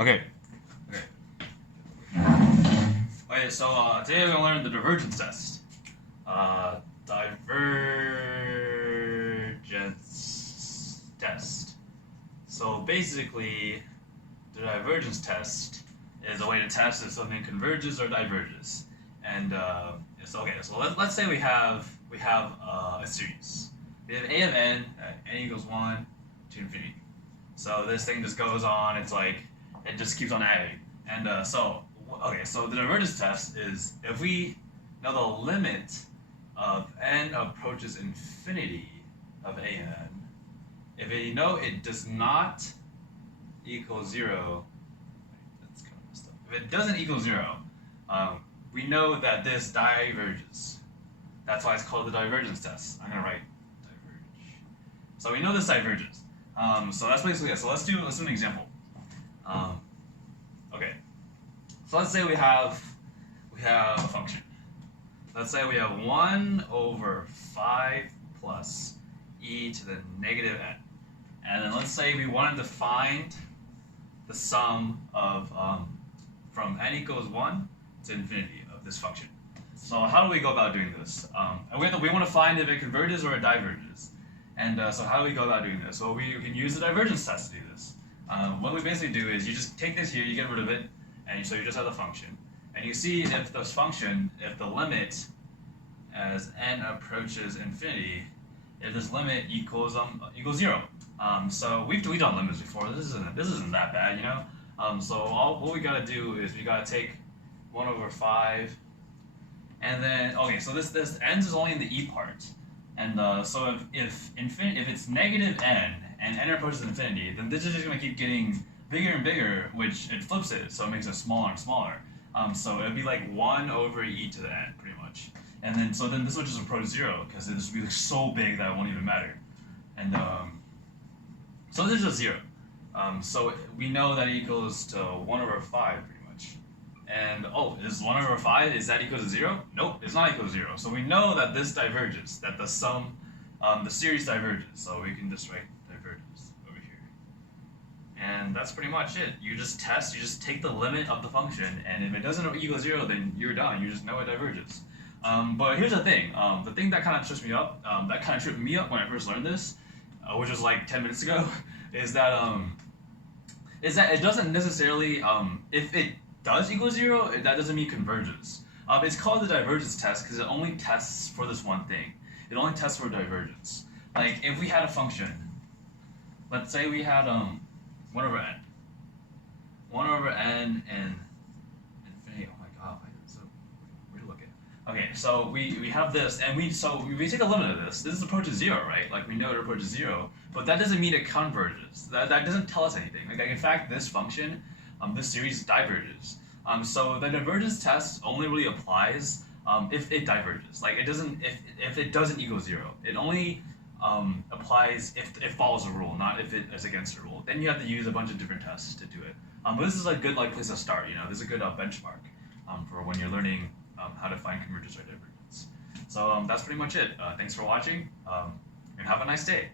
Okay. Okay, so today we're going to learn the divergence test. Divergence test. So basically, the divergence test is a way to test if something converges or diverges. And so let's say we have a series. We have a of n at n equals 1 to infinity. So this thing just goes on. It's like it just keeps on adding. And so the divergence test is if we know the limit of n approaches infinity of an, if we know it does not equal 0, that's kind of messed up. If it doesn't equal 0, we know that this diverges. That's why it's called the divergence test. I'm gonna write diverge. So we know this diverges. So that's basically it. So let's do an example. Okay. So let's say we have a function. Let's say we have 1 over 5 plus e to the negative n. And then let's say we wanted to find the sum of from n equals 1 to infinity of this function. So how do we go about doing this? We want to find if it converges or it diverges. And so how do we go about doing this? Well, we can use the divergence test to do this. What we basically do is you just take this here, you get rid of it, and so you just have the function. And you see if this function, if the limit as n approaches infinity, if this limit equals 0. So we've done limits before. This isn't that bad, you know. So what we gotta do is we gotta take 1 over 5, and then so this n is only in the e part. And so if it's negative n and n approaches infinity, then this is just going to keep getting bigger and bigger, which it flips it, so it makes it smaller and smaller. So it would be like 1 over e to the n, pretty much. And then this would just approach 0, because this would be so big that it won't even matter. And so this is just 0. So we know that it equals to 1 over 5, pretty much. And is 1 over 5, is that equal to 0? Nope, it's not equal to 0. So we know that this diverges, that the series diverges. So we can just write diverges over here. And that's pretty much it. You just take the limit of the function, and if it doesn't equal 0, then you're done. You just know it diverges. But here's the thing. The thing that kind of tripped me up, when I first learned this, which was like 10 minutes ago, is that it doesn't necessarily, if it does equal 0, that doesn't mean converges. It's called the divergence test because it only tests for this one thing. It only tests for divergence. Like if we had a function, let's say we had 1 over n. 1 over n and infinity. Oh my god, why is it so weird to look at? Okay, so we have this, and we take the limit of this. This approaches 0, right? Like we know it approaches 0, but that doesn't mean it converges. That doesn't tell us anything. Like in fact, this function, this series diverges. So the divergence test only really applies if it diverges. Like it doesn't if it doesn't equal 0. It only applies if it follows a rule, not if it is against a rule. Then you have to use a bunch of different tests to do it. But this is a good place to start. You know, this is a good benchmark for when you're learning how to find convergence or divergence. So that's pretty much it. Thanks for watching, and have a nice day.